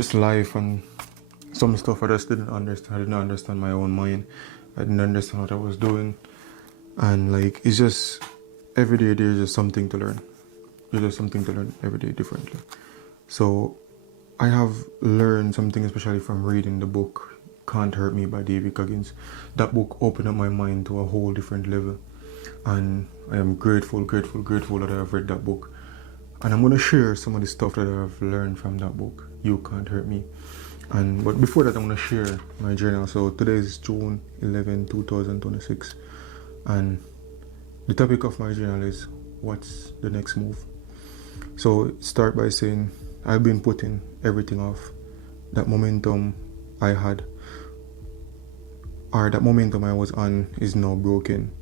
just life and some stuff I just didn't understand. I didn't understand my own mind. I didn't understand what I was doing. And like, it's just, every day there's just something to learn. There's just something to learn every day differently. So I have learned something, especially from reading the book Can't Hurt Me by David Goggins. That book opened up my mind to a whole different level. And I am grateful that I have read that book. And I'm going to share some of the stuff that I've learned from that book, You Can't Hurt Me. But before that, I'm going to share my journal. So today is June 11, 2026. And the topic of my journal is, what's the next move? So start by saying, I've been putting everything off. That momentum I had, or that momentum I was on, is now broken.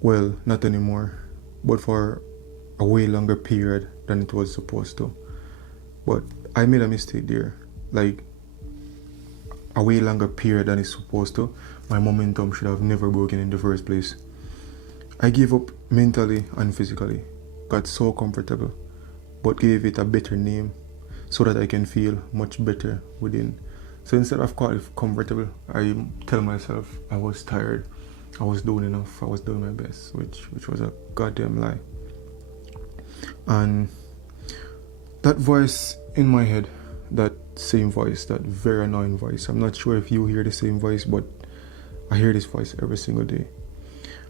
Well, not anymore, but for a way longer period than it was supposed to. But I made a mistake there. Like, a way longer period than it's supposed to. My momentum should have never broken in the first place. I gave up mentally and physically, got so comfortable, but gave it a better name so that I can feel much better within. So instead of calling it comfortable, I tell myself I was tired, I was doing enough, I was doing my best, which was a goddamn lie. And that voice in my head, that same voice, that very annoying voice, I'm not sure if you hear the same voice, but I hear this voice every single day.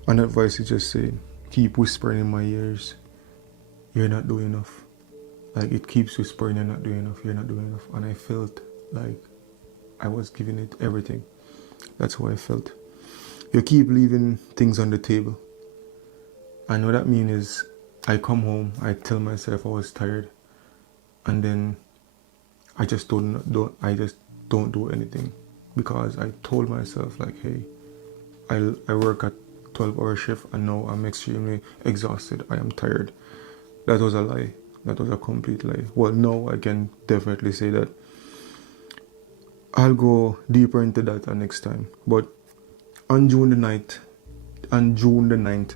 And that voice is just saying, keep whispering in my ears, you're not doing enough. Like, it keeps whispering, you're not doing enough, you're not doing enough. And I felt like I was giving it everything. That's how I felt. You keep leaving things on the table. And what that means is, I come home, I tell myself I was tired, and then I just don't do anything, because I told myself, like, hey, I work at 12-hour shift and now I'm extremely exhausted, I am tired. That was a lie. That was a complete lie. Well, now I can definitely say that. I'll go deeper into that next time. But on June the 9th,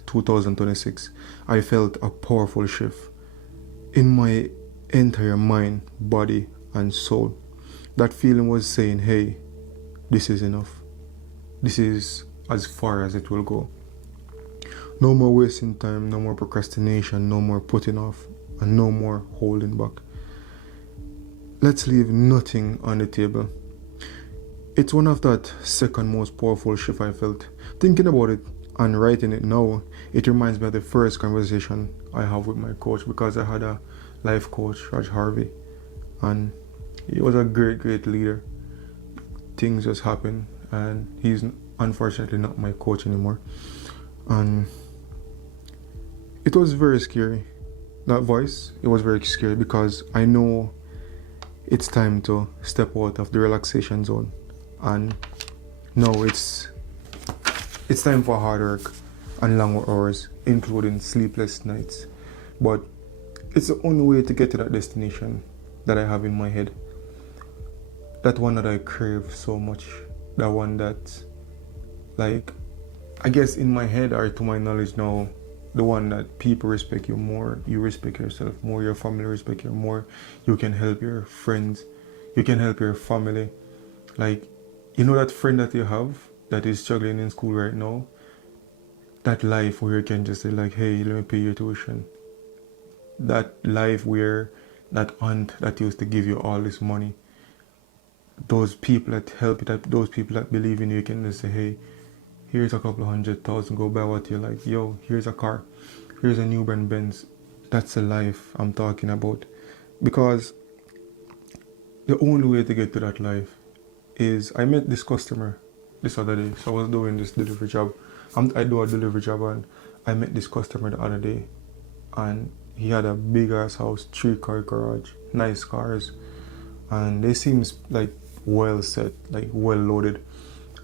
2026, I felt a powerful shift in my entire mind, body, and soul. That feeling was saying, hey, this is enough. This is as far as it will go. No more wasting time, no more procrastination, no more putting off, and no more holding back. Let's leave nothing on the table. It's one of that second most powerful shift I felt. Thinking about it and writing it now, it reminds me of the first conversation I have with my coach, because I had a life coach, Raj Harvey, and he was a great leader. Things just happened, and he's unfortunately not my coach anymore. And it was very scary. That voice, it was very scary, because I know it's time to step out of the relaxation zone. And now it's time for hard work and long hours, including sleepless nights. But it's the only way to get to that destination that I have in my head. That one that I crave so much. That one that, like, I guess in my head, or to my knowledge now, the one that people respect you more, you respect yourself more, your family respect you more, you can help your friends, you can help your family. Like, you know that friend that you have that is struggling in school right now? That life where you can just say, like, hey, let me pay your tuition. That life where that aunt that used to give you all this money, those people that help you, those people that believe in you, can just say, hey, here's a couple of 100,000, go buy what you like. Yo, here's a car, here's a newborn Benz. That's the life I'm talking about. Because the only way to get to that life is, I met this customer this other day. So I was doing this delivery job. I do a delivery job, and I met this customer the other day, and he had a big ass house, 3-car garage, nice cars, and they seem like well set, like well loaded.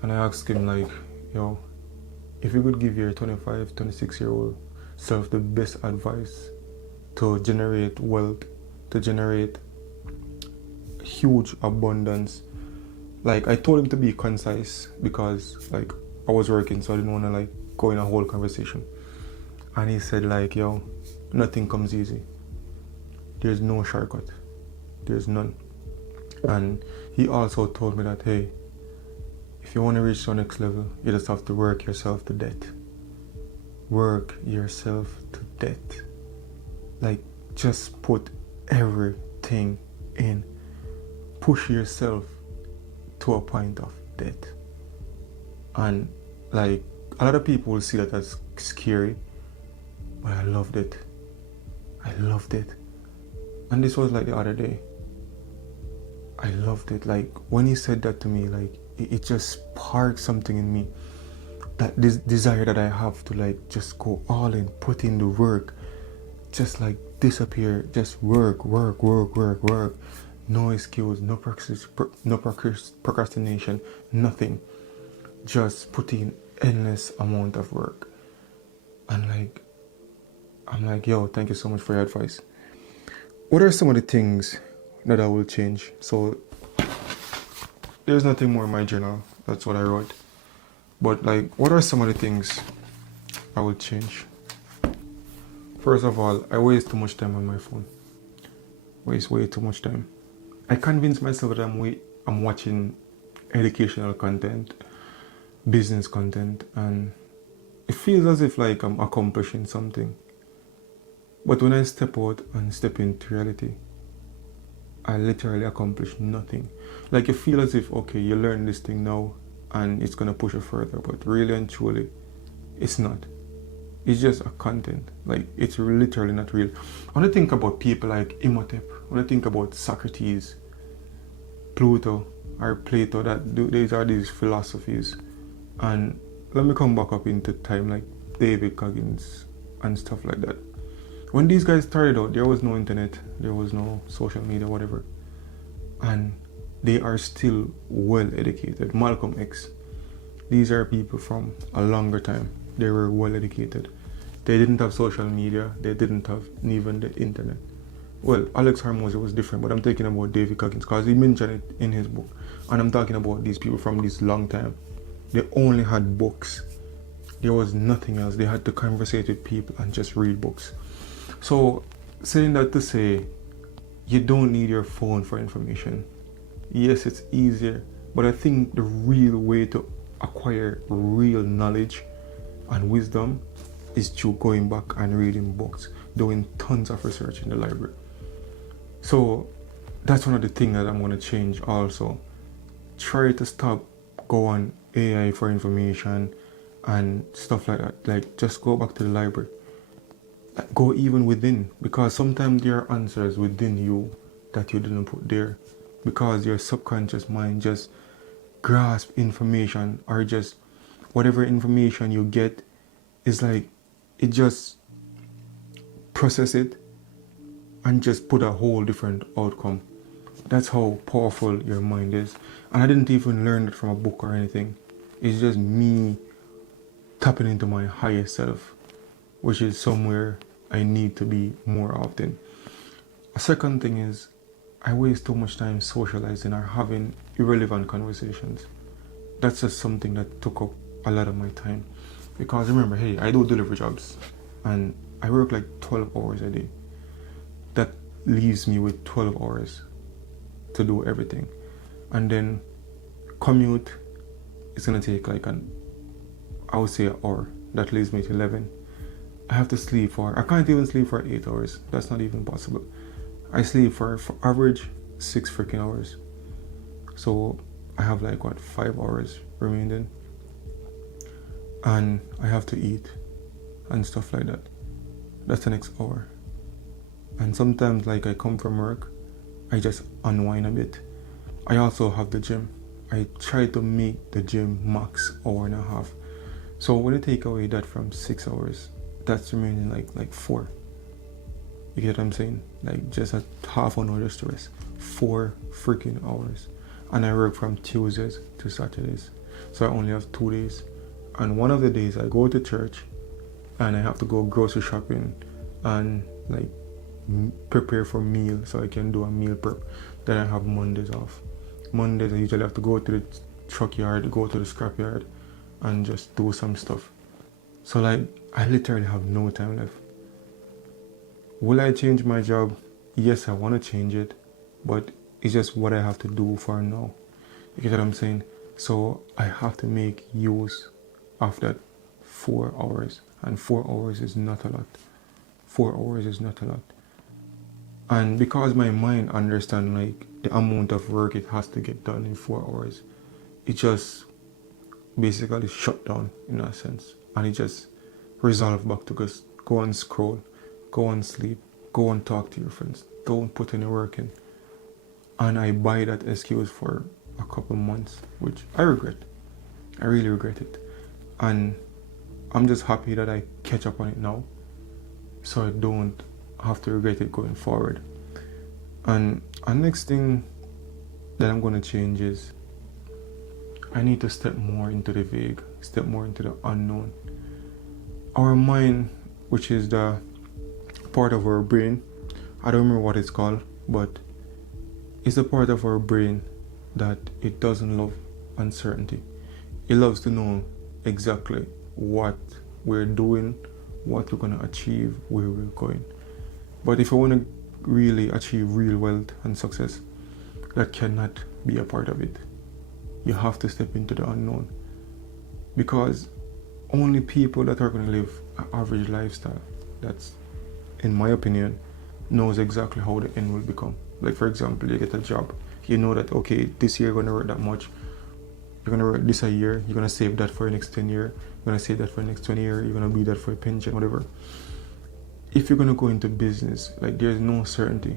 And I asked him, like, yo, if you could give your 25, 26-year-old self the best advice to generate wealth, to generate huge abundance. Like, I told him to be concise, because, like, I was working, so I didn't want to, like, go in a whole conversation. And he said, like, yo, nothing comes easy. There's no shortcut. There's none. And he also told me that, hey, if you want to reach the next level, you just have to work yourself to death. Work yourself to death. Like, just put everything in. Push yourself to a point of death. And like, a lot of people will see that as scary, but I loved it. I loved it. And this was like the other day. I loved it. Like, when he said that to me, like, it just sparked something in me. That this desire that I have to like just go all in, put in the work, just like disappear, just work. No excuse, no procrastination, nothing. Just put in endless amount of work. And like, I'm like, yo, thank you so much for your advice. What are some of the things that I will change? So there's nothing more in my journal. That's what I wrote. But like, what are some of the things I will change? First of all, I waste too much time on my phone. Waste way too much time. I convince myself that I'm watching educational content, business content, and it feels as if like I'm accomplishing something. But when I step out and step into reality, I literally accomplish nothing. Like, you feel as if, okay, you learn this thing now and it's gonna push you further, but really and truly, it's not. It's just a content. Like, it's literally not real. When I think about people like Imhotep, when I think about Socrates, Pluto, or Plato, these are these philosophies. And let me come back up into time, like David Goggins and stuff like that. When these guys started out, there was no internet, there was no social media, whatever. And they are still well educated. Malcolm X. These are people from a longer time. They were well educated. They didn't have social media. They didn't have even the internet. Well, Alex Hormozy was different, but I'm talking about David Goggins because he mentioned it in his book. And I'm talking about these people from this long time. They only had books. There was nothing else. They had to conversate with people and just read books. So, saying that to say, you don't need your phone for information. Yes, it's easier, but I think the real way to acquire real knowledge and wisdom is through going back and reading books, doing tons of research in the library. So that's one of the things that I'm going to change also. Try to stop going AI for information and stuff like that. Like, just go back to the library. Go even within, because sometimes there are answers within you that you didn't put there, because your subconscious mind just grasp information, or just whatever information you get is like, it just process it and just put a whole different outcome. That's how powerful your mind is. And I didn't even learn it from a book or anything. It's just me tapping into my higher self, which is somewhere I need to be more often. A second thing is, I waste too much time socializing or having irrelevant conversations. That's just something that took up a lot of my time. Because remember, hey, I do delivery jobs and I work like 12 hours a day. That leaves me with 12 hours to do everything. And then commute is gonna take like I would say an hour. That leaves me to 11. I have to sleep I can't even sleep for 8 hours. That's not even possible. I sleep for average 6 freaking hours. So I have like 5 hours remaining. And I have to eat and stuff like that. That's the next hour. And sometimes like I come from work, I just unwind a bit. I also have the gym. I try to make the gym max hour and a half. So when you take away that from 6 hours, that's remaining like 4. You get what I'm saying? Like, just a half an hour just to rest. 4 freaking hours. And I work from Tuesdays to Saturdays. So I only have 2 days. And one of the days I go to church and I have to go grocery shopping and like prepare for meal so I can do a meal prep. Then I have Mondays off. Mondays I usually have to go to the truck yard, go to the scrap yard and just do some stuff. So like, I literally have no time left. Will I change my job? Yes, I want to change it, but It's just what I have to do for now. You get what I'm saying? So I have to make use of that 4 hours. And 4 hours is not a lot. 4 hours is not a lot. And because my mind understands like the amount of work it has to get done in 4 hours, it just basically shut down in a sense. And it just resolve back to just go and scroll, go and sleep, go and talk to your friends. Don't put any work in. And I buy that excuse for a couple months, which I regret. I really regret it. And I'm just happy that I catch up on it now, so I don't have to regret it going forward. And the next thing that I'm going to change is I need to step more into the vague, step more into the unknown. Our mind, which is the part of our brain, I don't remember what it's called, but it's a part of our brain that it doesn't love uncertainty. It loves to know exactly what we're doing, what we're going to achieve, where we're going. But if I want to really achieve real wealth and success, that cannot be a part of it. You have to step into the unknown, because only people that are going to live an average lifestyle, that's, in my opinion, knows exactly how the end will become. Like, for example, you get a job, you know that, okay, this year you're going to work that much, you're going to work this a year, you're going to save that for the next 10 years, you're going to save that for the next 20 years, you're going to be that for a pension, whatever. If you're going to go into business, like, there's no certainty.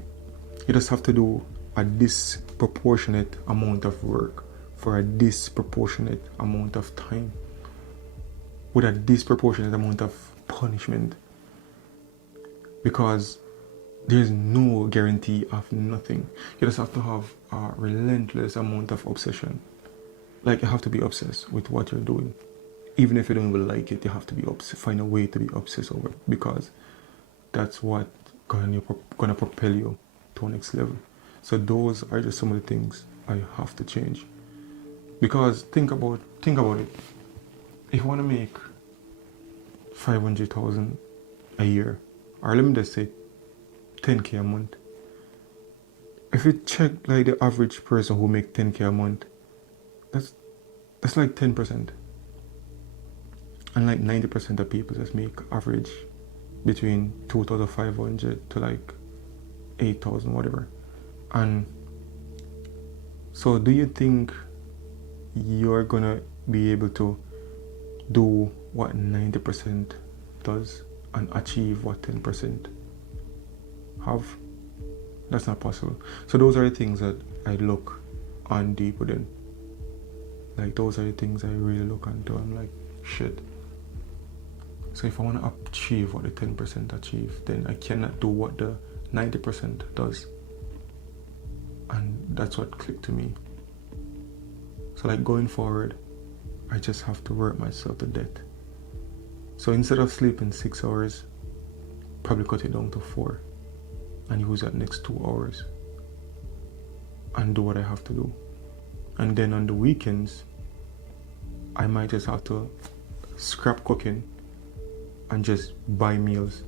You just have to do a disproportionate amount of work for a disproportionate amount of time with a disproportionate amount of punishment, because there's no guarantee of nothing. You just have to have a relentless amount of obsession. Like, you have to be obsessed with what you're doing. Even if you don't even like it, you have to be find a way to be obsessed over it, because that's what gonna propel you to a next level. So those are just some of the things I have to change. Because think about it. If you want to make 500,000 a year, or let me just say 10k a month. If you check like the average person who make 10k a month, that's like 10%. And like 90% of people just make average between 2,500 to like 8,000, whatever. And so do you think you're gonna be able to do what 90% does and achieve what 10% have? That's not possible. So those are the things that I look on deep within. Like, those are the things I really look into. I'm like, shit. So if I want to achieve what the 10% achieve, then I cannot do what the 90% does. And that's what clicked to me. So like, going forward, I just have to work myself to death. So instead of sleeping 6 hours, probably cut it down to 4 and use that next 2 hours and do what I have to do. And then on the weekends, I might just have to scrap cooking and just buy meals.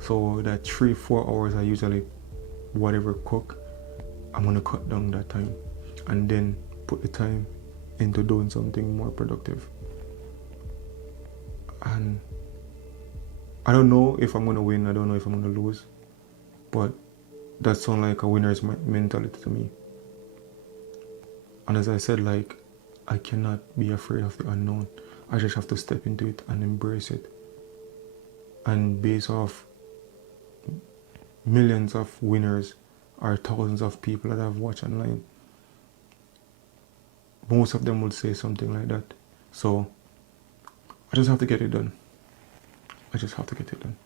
So that 3-4 hours I usually whatever cook, I'm gonna cut down that time and then put the time into doing something more productive. And I don't know if I'm gonna win, I don't know if I'm gonna lose, but that sounds like a winner's mentality to me. And as I said, like, I cannot be afraid of the unknown. I just have to step into it and embrace it. And based off millions of winners or thousands of people that I've watched online, most of them would say something like that. So I just have to get it done. I just have to get it done.